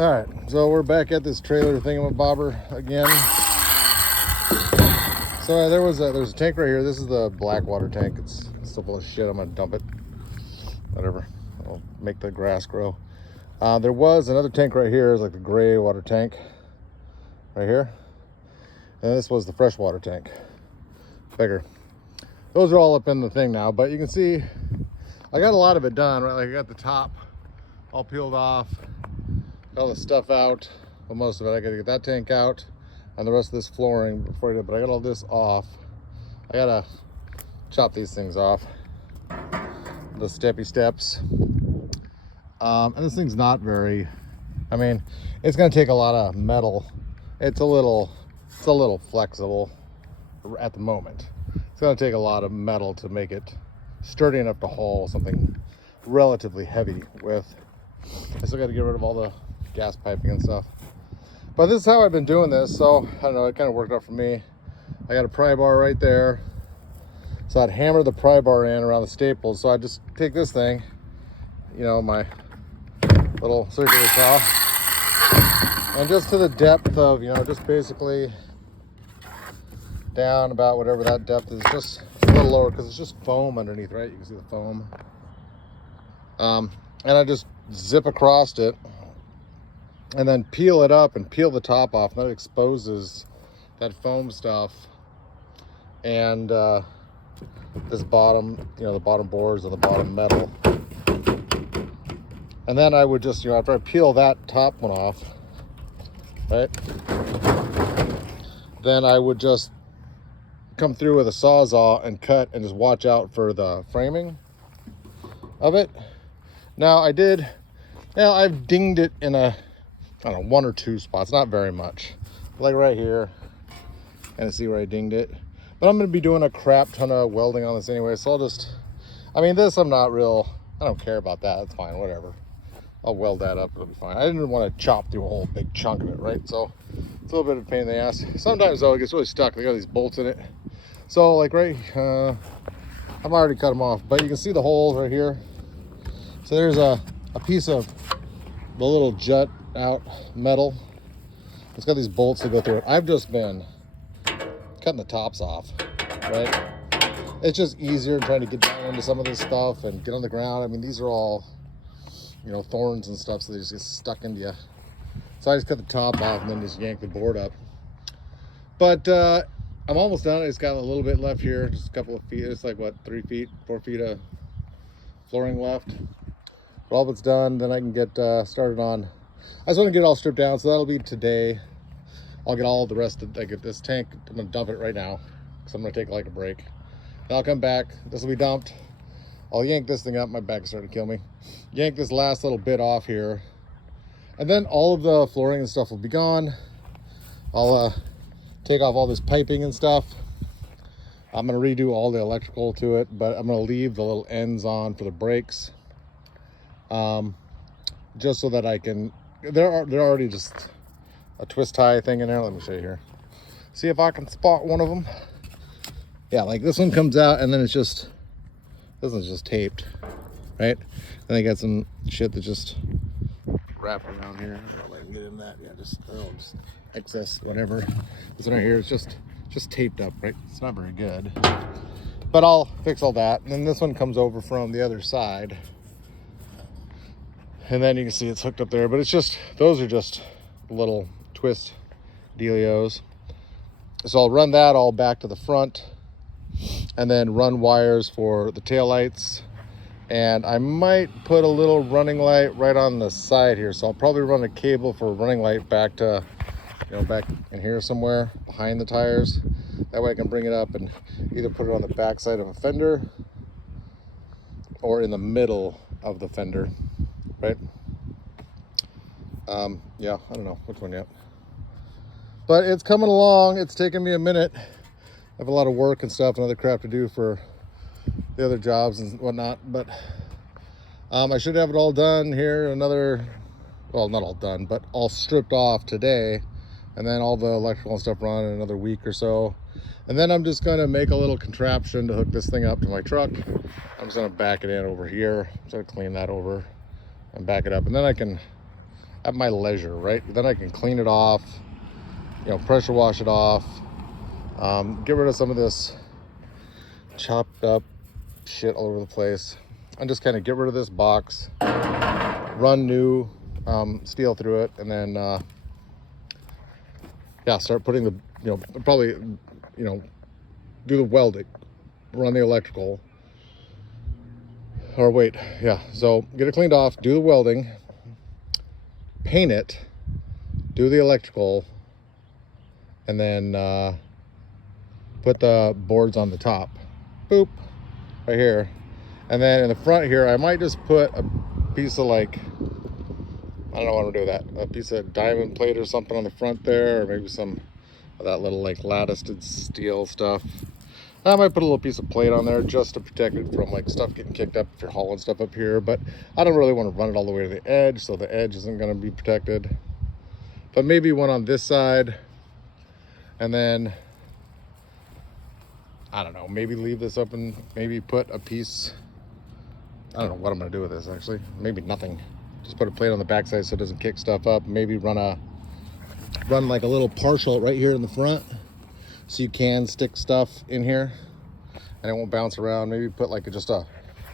All right, so we're back at this trailer thingamabobber again. So there's a tank right here. This is the black water tank. It's still full of shit. I'm gonna dump it. Whatever. I'll make the grass grow. There was another tank right here. It's like the gray water tank right here. And this was the freshwater tank. Bigger. Those are all up in the thing now, but you can see I got a lot of it done, right? Like I got the top all peeled off, got all the stuff out. Well, most of it. I gotta get that tank out and the rest of this flooring before I do it, but I got all this off. I gotta chop these things off. The steppy steps. And this thing's not very, I mean, it's gonna take a lot of metal. It's a little flexible at the moment. It's gonna take a lot of metal to make it sturdy enough to haul something relatively heavy with. I still gotta get rid of all the gas piping and stuff. But this is how I've been doing this, so I don't know, it kind of worked out for me. I got a pry bar right there. So I'd hammer the pry bar in around the staples. So I just take this thing, you know, my little circular saw, and just to the depth of, you know, just basically down about whatever that depth is, just a little lower because it's just foam underneath, right? You can see the foam. And I just zip across it and then peel it up and peel the top off, and that exposes that foam stuff and this bottom, you know, the bottom boards and the bottom metal. And then I would just, you know, after I peel that top one off, right, then I would just come through with a sawzall and cut and just watch out for the framing of it. Now I've dinged it in I don't know, 1 or 2 spots, not very much, like right here, and see where I dinged it. But I'm going to be doing a crap ton of welding on this anyway, so I'll just, I mean, this I don't care about that. That's fine, whatever. I'll weld that up, it'll be fine. I didn't want to chop through a whole big chunk of it, right? So it's a little bit of a pain in the ass. Sometimes though, it gets really stuck. They got these bolts in it. So like I've already cut them off, but you can see the holes right here. So there's a piece of the little jut out metal. It's got these bolts to go through it. I've just been cutting the tops off, right? It's just easier trying to get down into some of this stuff and get on the ground. I mean, these are all, you know, thorns and stuff, so they just get stuck into you. So I just cut the top off and then just yank the board up. But I'm almost done. I just got a little bit left here, just a couple of feet. It's like what, 3 feet, 4 feet of flooring left. But all of it's done, then I can get started on, I just want to get it all stripped down, so that'll be today. I'll get all the rest of, I get this tank, I'm gonna dump it right now, because I'm gonna take like a break. Then I'll come back, this will be dumped. I'll yank this thing up, my back is starting to kill me. Yank this last little bit off here. And then all of the flooring and stuff will be gone. I'll take off all this piping and stuff. I'm gonna redo all the electrical to it, but I'm gonna leave the little ends on for the brakes. Just so that I can, they're already just a twist tie thing in there. Let me show you here. See if I can spot one of them. Yeah, like this one comes out and then it's just, this one's just taped, right? Then I got some shit that just wrapped around here. I don't know if I can get in that. Yeah, just excess, whatever. This one right here is just taped up, right? It's not very good, but I'll fix all that. And then this one comes over from the other side. And then you can see it's hooked up there, but it's just, those are just little twist dealios. So I'll run that all back to the front and then run wires for the taillights. And I might put a little running light right on the side here. So I'll probably run a cable for a running light back to, you know, back in here somewhere behind the tires. That way I can bring it up and either put it on the back side of a fender or in the middle of the fender. Right? Yeah, I don't know which one yet. But it's coming along. It's taken me a minute. I have a lot of work and stuff and other crap to do for the other jobs and whatnot. But I should have it all done here. Well, not all done, but all stripped off today. And then all the electrical and stuff run in another week or so. And then I'm just gonna make a little contraption to hook this thing up to my truck. I'm just gonna back it in over here. I'm just gonna clean that over and back it up, and then I can at my leisure, right? Then I can clean it off, you know, pressure wash it off, get rid of some of this chopped up shit all over the place, and just kind of get rid of this box, run new steel through it, and then yeah, start putting the, you know, probably, you know, do the welding, run the electrical, or wait, yeah, so get it cleaned off, do the welding, paint it, do the electrical, and then put the boards on the top, boop, right here. And then in the front here, I might just put a piece of, like, I don't know what I'm gonna do with that, a piece of diamond plate or something on the front there, or maybe some of that little like latticed steel stuff. I might put a little piece of plate on there just to protect it from like stuff getting kicked up if you're hauling stuff up here, but I don't really want to run it all the way to the edge, so the edge isn't going to be protected. But maybe one on this side, and then I don't know, maybe leave this open, maybe put a piece, I don't know what I'm going to do with this actually, maybe nothing. Just put a plate on the backside so it doesn't kick stuff up. Maybe run like a little partial right here in the front, so you can stick stuff in here and it won't bounce around. Maybe put like just a,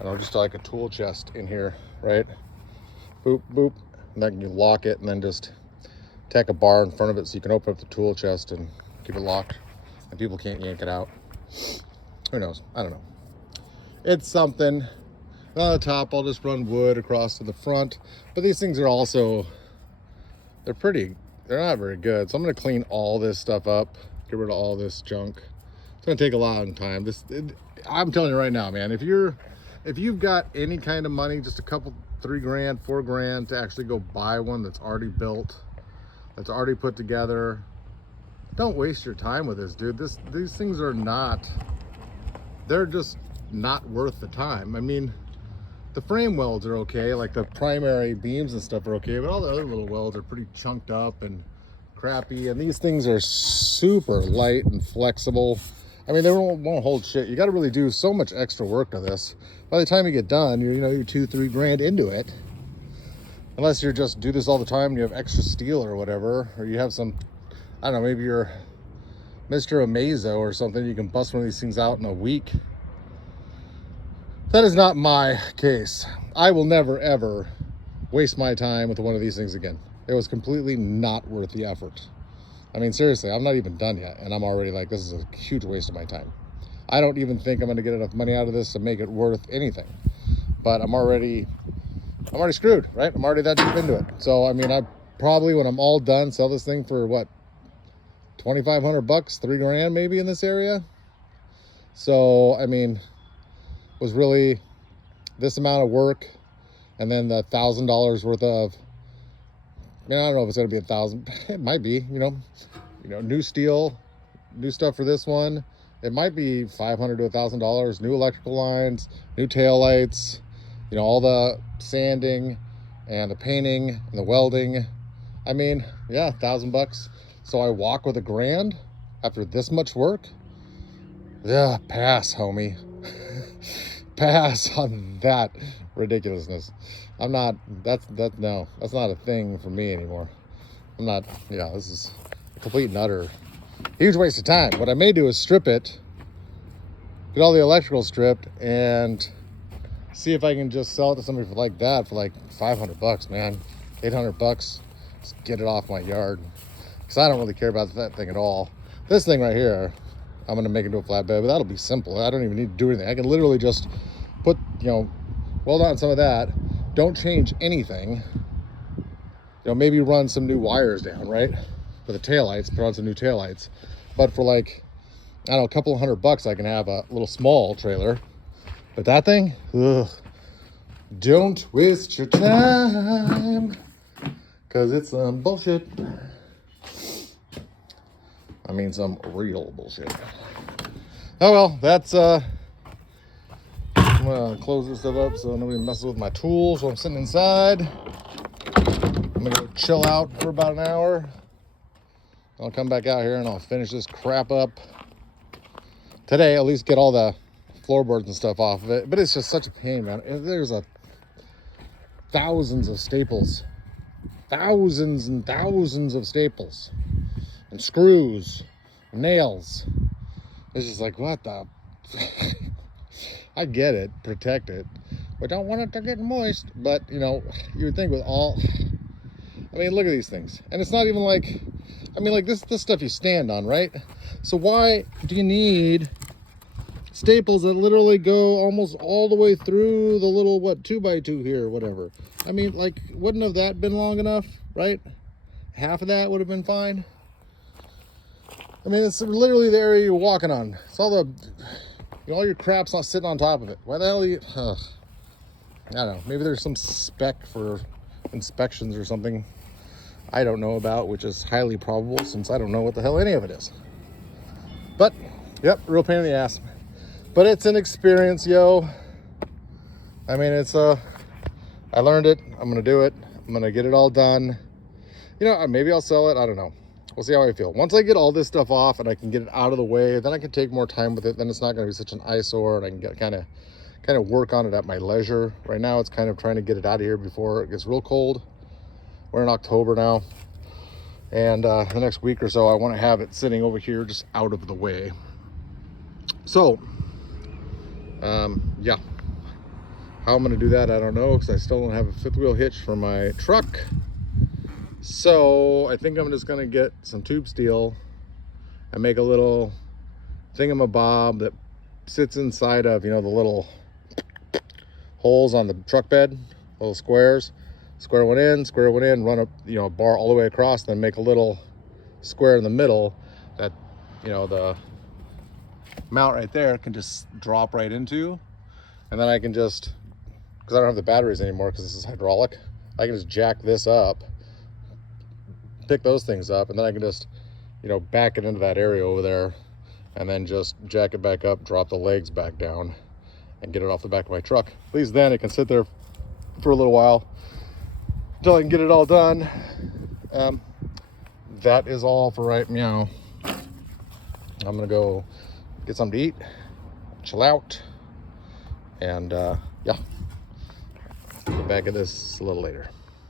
I don't know, just like a tool chest in here, right? Boop, boop, and then you lock it, and then just tack a bar in front of it so you can open up the tool chest and keep it locked, and people can't yank it out. Who knows? I don't know. It's something. On the top, I'll just run wood across to the front, but these things are also, they're not very good. So I'm going to clean all this stuff up, get rid of all this junk. It's going to take a long time. I'm telling you right now, man, if you've got any kind of money, just a couple, $3,000, $4,000 to actually go buy one that's already built, that's already put together, don't waste your time with this, dude. These things are not, they're just not worth the time. I mean, the frame welds are okay, like the primary beams and stuff are okay, but all the other little welds are pretty chunked up and crappy, and these things are super light and flexible. I mean, they won't hold shit. You got to really do so much extra work to this. By the time you get done, you're $2-3 into it, unless you're just do this all the time and you have extra steel or whatever, or you have some, I don't know, maybe you're Mr. Amazo or something, you can bust one of these things out in a week. That is not my case. I will never, ever waste my time with one of these things again. It was completely not worth the effort. I mean, seriously, I'm not even done yet, and I'm already like, this is a huge waste of my time. I don't even think I'm going to get enough money out of this to make it worth anything. But I'm already screwed, right? I'm already that deep into it. So, I mean, I probably, when I'm all done, sell this thing for what, $2,500, $3,000 maybe in this area. So, I mean, was really this amount of work, and then the $1,000 worth of, I mean, I don't know if it's gonna be 1,000. It might be, you know, new steel, new stuff for this one. It might be $500 to $1,000. New electrical lines, new tail lights, you know, all the sanding and the painting and the welding. I mean, yeah, $1,000. So I walk with $1,000 after this much work. Yeah, pass, homie. Pass on that ridiculousness. I'm not, no, that's not a thing for me anymore. I'm not, yeah, this is a complete and utter huge waste of time. What I may do is strip it, get all the electrical stripped, and see if I can just sell it to somebody for like that, for like $500, man, $800. Just get it off my yard, because I don't really care about that thing at all. This thing right here, I'm gonna make it into a flatbed, but that'll be simple. I don't even need to do anything. I can literally just put, you know, weld on some of that. Don't change anything. You know, maybe run some new wires down, right? For the taillights, put on some new taillights. But for like, I don't know, a couple of $100, I can have a little small trailer. But that thing, ugh. Don't waste your time, because it's some bullshit. I mean, some real bullshit. Oh well, that's I'm gonna close this stuff up so nobody messes with my tools while I'm sitting inside. I'm gonna go chill out for about an hour. I'll come back out here and I'll finish this crap up today. At least get all the floorboards and stuff off of it. But it's just such a pain, man. There's thousands of staples thousands and thousands of staples and screws, and nails. It's just like, what the? I get it, protect it. We don't want it to get moist, but you know, you would think with all, I mean, look at these things. And it's not even like, I mean, like this stuff you stand on, right? So why do you need staples that literally go almost all the way through the little, what, 2x2 here or whatever? I mean, like, wouldn't have that been long enough, right? Half of that would have been fine. I mean, it's literally the area you're walking on. It's all the, you know, all your crap's not sitting on top of it. Why the hell are you, I don't know. Maybe there's some spec for inspections or something I don't know about, which is highly probable since I don't know what the hell any of it is. But, yep, real pain in the ass. But it's an experience, yo. I mean, it's I learned it. I'm gonna do it. I'm gonna get it all done. You know, maybe I'll sell it. I don't know. We'll see how I feel. Once I get all this stuff off and I can get it out of the way, then I can take more time with it. Then it's not gonna be such an eyesore, and I can get kind of work on it at my leisure. Right now, it's kind of trying to get it out of here before it gets real cold. We're in October now, and the next week or so, I want to have it sitting over here, just out of the way. So, yeah. How I'm going to do that, I don't know, because I still don't have a fifth wheel hitch for my truck. So I think I'm just going to get some tube steel and make a little thingamabob that sits inside of, you know, the little holes on the truck bed, little squares. Square one in, run a, you know, a bar all the way across, then make a little square in the middle that, you know, the mount right there can just drop right into. And then I can just, because I don't have the batteries anymore because this is hydraulic, I can just jack this up, pick those things up, and then I can just, you know, back it into that area over there, and then just jack it back up, drop the legs back down, and get it off the back of my truck. At least then it can sit there for a little while until I can get it all done. That is all for right now. I'm gonna go get something to eat, chill out, and yeah, get back at this a little later.